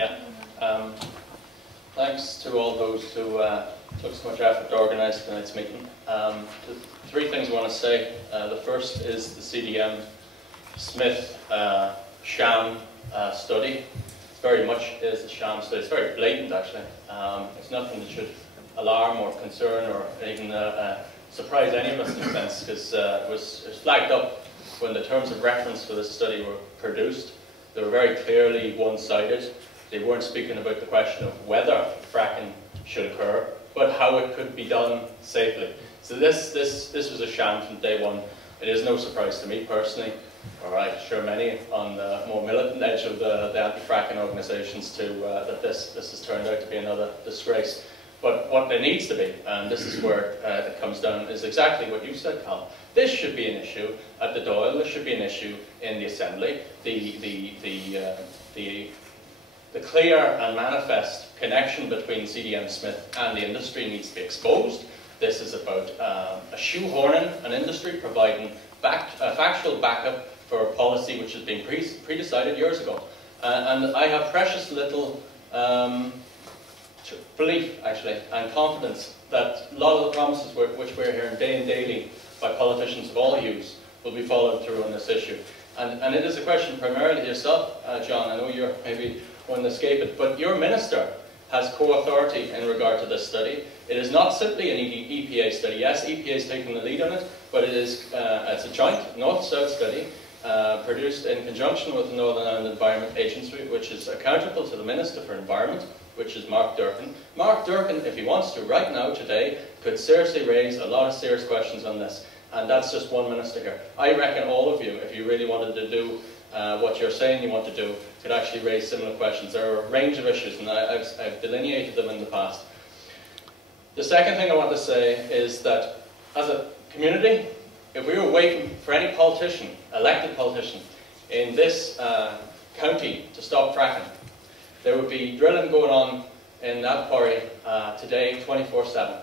Yeah. Thanks to all those who took so much effort to organise tonight's meeting. The three things I want to say. The first is the CDM Smith sham study. It very much is a sham study. It's very blatant, actually. It's nothing that should alarm or concern or even surprise any of us in a sense, because it was flagged up when the terms of reference for this study were produced. They were very clearly one-sided. They weren't speaking about the question of whether fracking should occur, but how it could be done safely. So this was a sham from day one. It is no surprise to me personally, or I'm sure many on the more militant edge of the anti-fracking organisations too, that this has turned out to be another disgrace. But what there needs to be, and this is where it comes down, is exactly what you said, Colin. This should be an issue at the Dáil. This should be an issue in the Assembly. The clear and manifest connection between CDM Smith and the industry needs to be exposed. This is about a shoehorning an industry, providing factual backup for a policy which has been pre-decided years ago. And I have precious little belief, actually, and confidence that a lot of the promises which we're hearing day and daily by politicians of all hues will be followed through on this issue. And it is a question primarily to yourself, John. I know you're maybe one to escape it, but your minister has co-authority in regard to this study. It is not simply an EPA study. Yes, EPA is taking the lead on it, but it's a joint North-South study produced in conjunction with the Northern Ireland Environment Agency, which is accountable to the Minister for Environment, which is Mark Durkan. Mark Durkan, if he wants to, right now, today, could seriously raise a lot of serious questions on this. And that's just one minister here. I reckon all of you, if you really wanted to do what you're saying you want to do, could actually raise similar questions. There are a range of issues, and I've delineated them in the past. The second thing I want to say is that, as a community, if we were waiting for any politician, elected politician, in this county to stop fracking, there would be drilling going on in that quarry today, 24/7.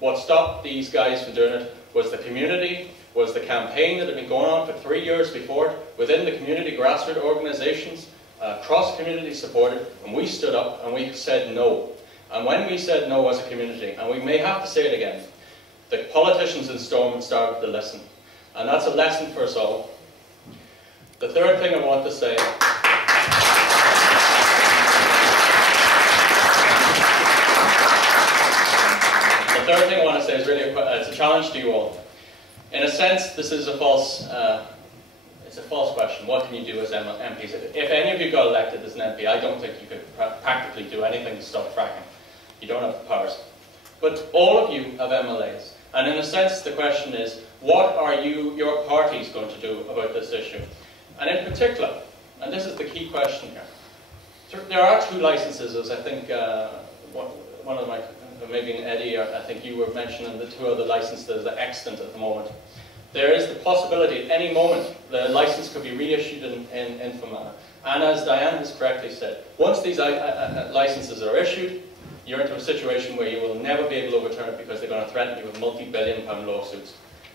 What stopped these guys from doing it was the community, was the campaign that had been going on for 3 years before it, within the community grassroots organisations, cross-community supported, and we stood up and we said no. And when we said no as a community, and we may have to say it again, the politicians in Stormont started to listen. And that's a lesson for us all. The third thing I want to say... The third thing I want to say is really it's a challenge to you all. In a sense, this is a false question. What can you do as MPs? If any of you got elected as an MP, I don't think you could practically do anything to stop fracking. You don't have the powers. But all of you have MLAs. And in a sense, the question is, what are your parties going to do about this issue? And in particular, and this is the key question here, there are 2 licenses, as I think one of my... maybe Eddie, or I think you were mentioning the 2 other licenses that are extant at the moment. There is the possibility at any moment the license could be reissued in Fermanagh. And as Diane has correctly said, once these licenses are issued, you're into a situation where you will never be able to overturn it because they're going to threaten you with multi-billion-pound lawsuits.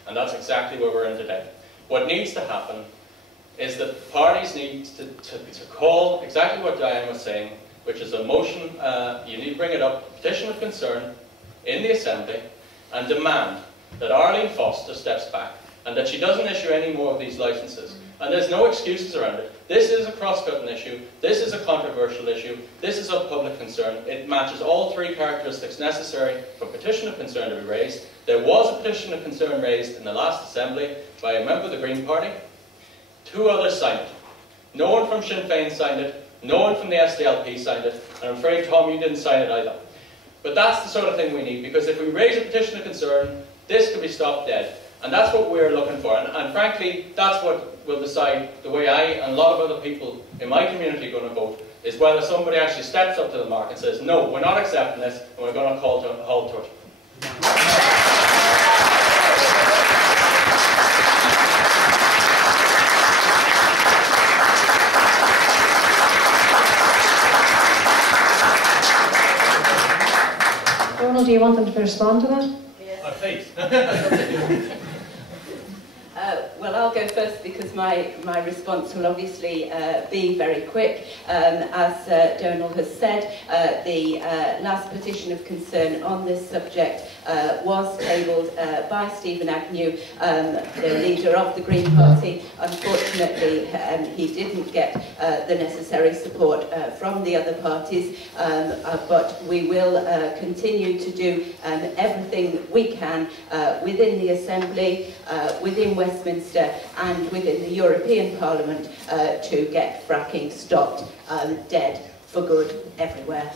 And that's exactly where we're in today. What needs to happen is that parties need to call exactly what Diane was saying, which is a motion, you need to bring it up, petition of concern in the Assembly, and demand that Arlene Foster steps back and that she doesn't issue any more of these licenses. And there's no excuses around it. This is a cross-cutting issue, this is a controversial issue, this is of public concern. It matches all 3 characteristics necessary for petition of concern to be raised. There was a petition of concern raised in the last Assembly by a member of the Green Party. 2 others signed it. No one from Sinn Féin signed it. No one from the SDLP signed it, and I'm afraid, Tom, you didn't sign it either. But that's the sort of thing we need, because if we raise a petition of concern, this could be stopped dead. And that's what we're looking for. And frankly, that's what will decide the way I and a lot of other people in my community are going to vote, is whether somebody actually steps up to the mark and says, no, we're not accepting this, and we're going to call to a halt to it. Do you want them to respond to that? Yes. Please. Well, I'll go go first because my response will obviously be very quick. As Donal has said, the last petition of concern on this subject was tabled by Stephen Agnew, the leader of the Green Party. Unfortunately, he didn't get the necessary support from the other parties, but we will continue to do everything we can within the Assembly, within Westminster and within the European Parliament to get fracking stopped dead for good everywhere.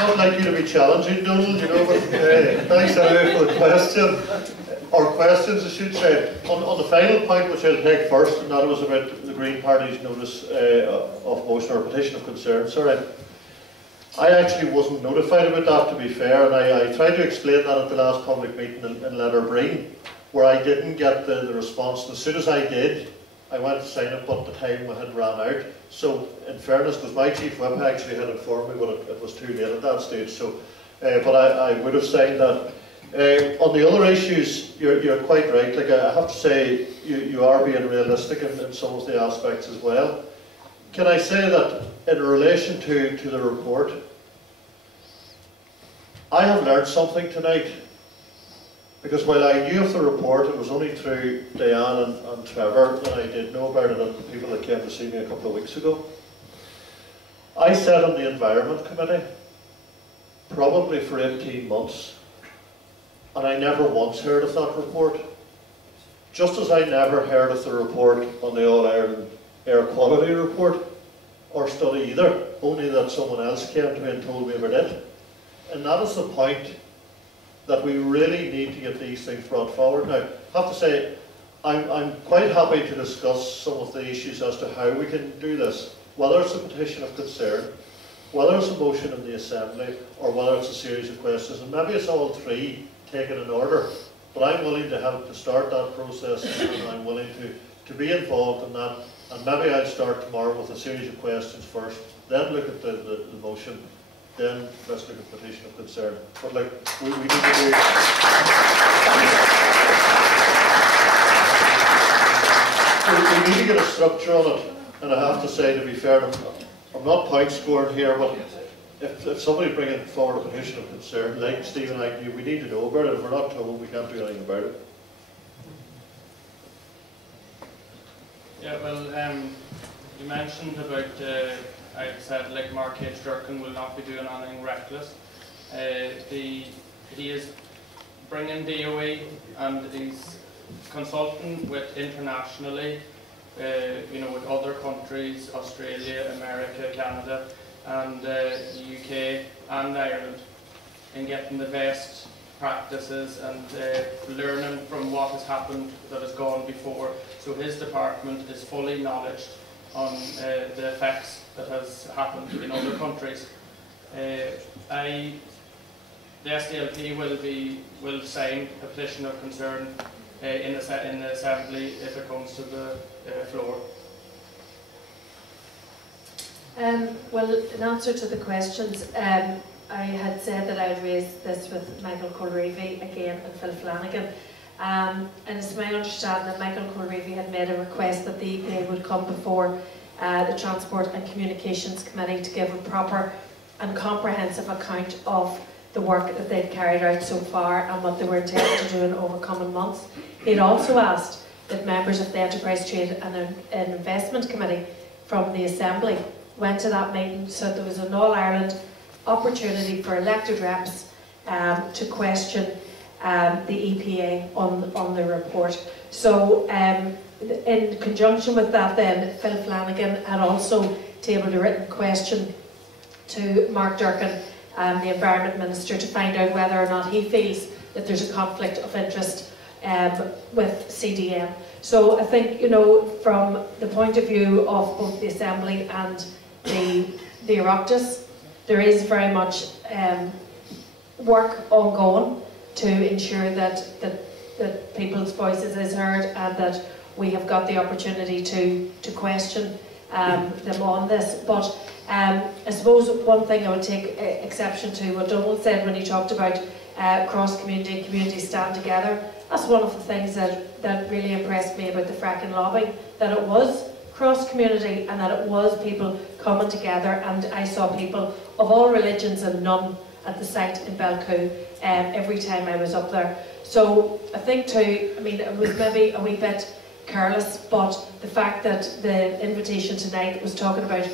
Not likely to be challenging, Donal, you know, but thanks anyway for the question, or questions I should say. On the final point, which I'll take first, and that was about the Green Party's notice of motion or petition of concern, sorry. I actually wasn't notified about that, to be fair, and I tried to explain that at the last public meeting in Letterbreen, where I didn't get the response. And as soon as I did, I went to sign it, but the time had ran out. So, in fairness, because my chief whip actually had informed me, but it was too late at that stage. So, but I would have signed that. On the other issues, you're quite right. Like I have to say, you are being realistic in some of the aspects as well. Can I say that in relation to the report, I have learned something tonight. Because while I knew of the report, it was only through Diane and Trevor that I did know about it, and the people that came to see me a couple of weeks ago. I sat on the Environment Committee, probably for 18 months, and I never once heard of that report. Just as I never heard of the report on the All-Ireland Air Quality Report, or study either, only that someone else came to me and told me about it. And that is the point, that we really need to get these things brought forward. Now, I have to say, I'm quite happy to discuss some of the issues as to how we can do this, whether it's a petition of concern, whether it's a motion in the Assembly, or whether it's a series of questions, and maybe it's all three taken in order. But I'm willing to help to start that process, and I'm willing to be involved in that. And maybe I'll start tomorrow with a series of questions first, then look at the motion, then let's look at petition of concern. But like, we need to do... we need to get a structure on it, and I have to say, to be fair, I'm not point scoring here, but if somebody bringing forward a petition of concern, like Stephen and I, we need to know about it. If we're not told, we can't do anything about it. Yeah, well, you mentioned about, I said like Mark H. Durkin will not be doing anything reckless. He is bringing DOE and he's consulting with internationally, you know, with other countries, Australia, America, Canada, and the UK and Ireland, in getting the best practices and learning from what has happened that has gone before. So his department is fully knowledgeable on the effects that has happened in other countries. The SDLP will sign a petition of concern in the Assembly if it comes to the floor. Well, in answer to the questions, I had said that I would raise this with Michael Colreevy again and Phil Flanagan. And it's my understanding that Michael Colreevy had made a request that the EPA would come before the Transport and Communications Committee to give a proper and comprehensive account of the work that they'd carried out so far and what they were intending to do in over coming months. He'd also asked that members of the Enterprise, Trade and Investment Committee from the Assembly went to that meeting, so there was an All-Ireland opportunity for elected reps to question the EPA on the report. So in conjunction with that then, Phil Flanagan had also tabled a written question to Mark Durkin, the Environment Minister, to find out whether or not he feels that there's a conflict of interest with CDM. So I think, you know, from the point of view of both the Assembly and the Oireachtas, there is very much work ongoing to ensure that people's voices is heard and that we have got the opportunity to question them on this. But I suppose one thing I would take exception to what Donal said when he talked about cross-community, communities stand together. That's one of the things that really impressed me about the fracking lobby, that it was cross-community and that it was people coming together, and I saw people of all religions and none at the site in Belcoo every time I was up there. So I think too, I mean, it was maybe a wee bit careless, but the fact that the invitation tonight was talking about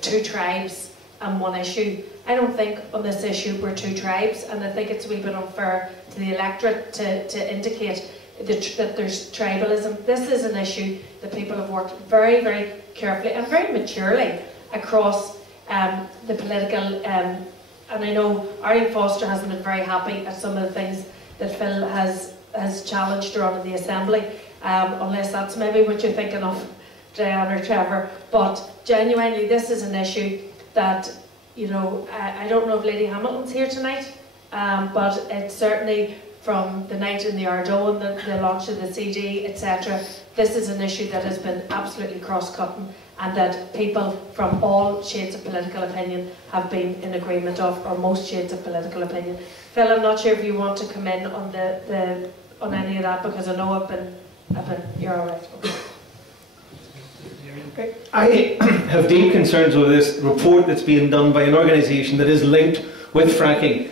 2 tribes and 1 issue, I don't think on this issue we're 2 tribes, and I think it's a wee bit unfair to the electorate to indicate that there's tribalism. This is an issue that people have worked very, very carefully and very maturely across the political, and I know Arian Foster hasn't been very happy at some of the things that Phil has challenged around in the Assembly, unless that's maybe what you're thinking of, Diane or Trevor. But genuinely, this is an issue that, you know, I don't know if Lady Hamilton's here tonight, but it's certainly from the night in the Ardó and the launch of the CD, etc. This is an issue that has been absolutely cross-cutting, and that people from all shades of political opinion have been in agreement of, or most shades of political opinion. Phil, I'm not sure if you want to come in on on any of that, because I know you're all right. Okay. I have deep concerns with this report that's being done by an organisation that is linked with fracking.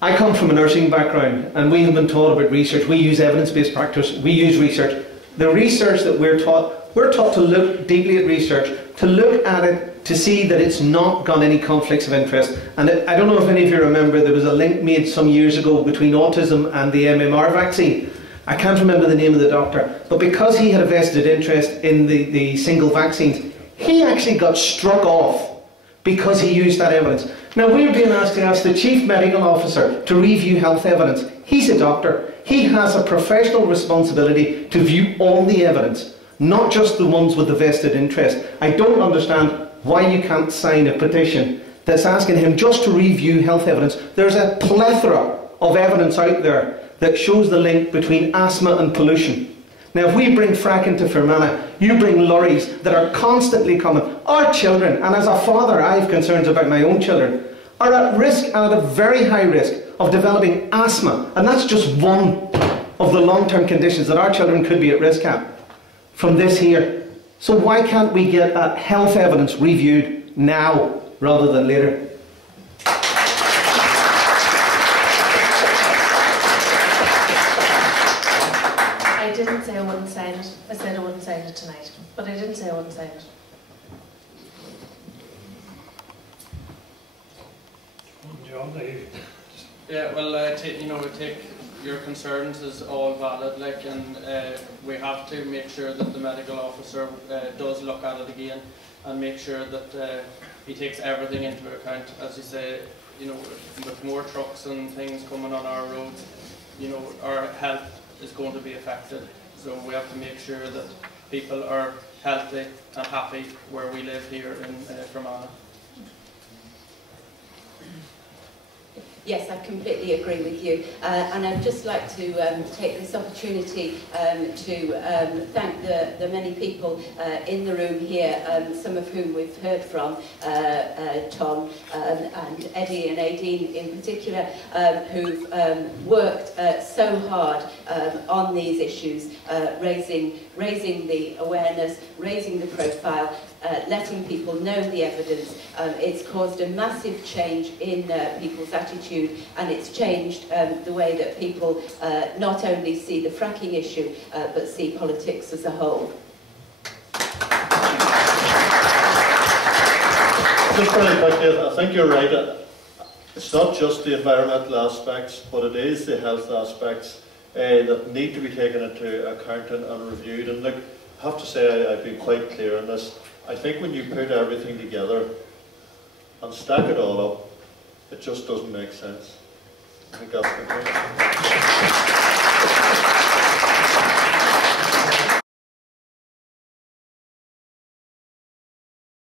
I come from a nursing background, and we have been taught about research. We use evidence-based practice, we use research. The research that we're taught to look deeply at research, to look at it, to see that it's not got any conflicts of interest. And I don't know if any of you remember, there was a link made some years ago between autism and the MMR vaccine. I can't remember the name of the doctor, but because he had a vested interest in the single vaccines, he actually got struck off because he used that evidence. Now, we're being asked to ask the Chief Medical Officer to review health evidence. He's a doctor. He has a professional responsibility to view all the evidence, not just the ones with the vested interest. I don't understand why you can't sign a petition that's asking him just to review health evidence. There's a plethora of evidence out there that shows the link between asthma and pollution. Now, if we bring fracking to Fermanagh, you bring lorries that are constantly coming. Our children, and as a father I have concerns about my own children, are at risk, and at a very high risk, of developing asthma. And that's just one of the long-term conditions that our children could be at risk at from this here. So why can't we get that health evidence reviewed now rather than later? I didn't say I wouldn't sign it. I said I wouldn't sign it tonight, but I didn't say I wouldn't sign it. Yeah, well, I take your concerns as all valid, like, and we have to make sure that the medical officer does look at it again and make sure that he takes everything into account. As you say, you know, with more trucks and things coming on our roads, you know, our health is going to be affected. So we have to make sure that people are healthy and happy where we live here in Fermanagh. Yes, I completely agree with you, and I'd just like to take this opportunity to thank the many people in the room here, some of whom we've heard from, Tom and Eddie and Aideen in particular, who've worked so hard on these issues, raising the awareness, raising the profile, letting people know the evidence. It's caused a massive change in people's attitude, and it's changed the way that people not only see the fracking issue, but see politics as a whole. Just very quickly, I think you're right. It's not just the environmental aspects, but it is the health aspects that need to be taken into account and reviewed. And look, I have to say I've been quite clear on this. I think when you put everything together and stack it all up, it just doesn't make sense. I think that's the point.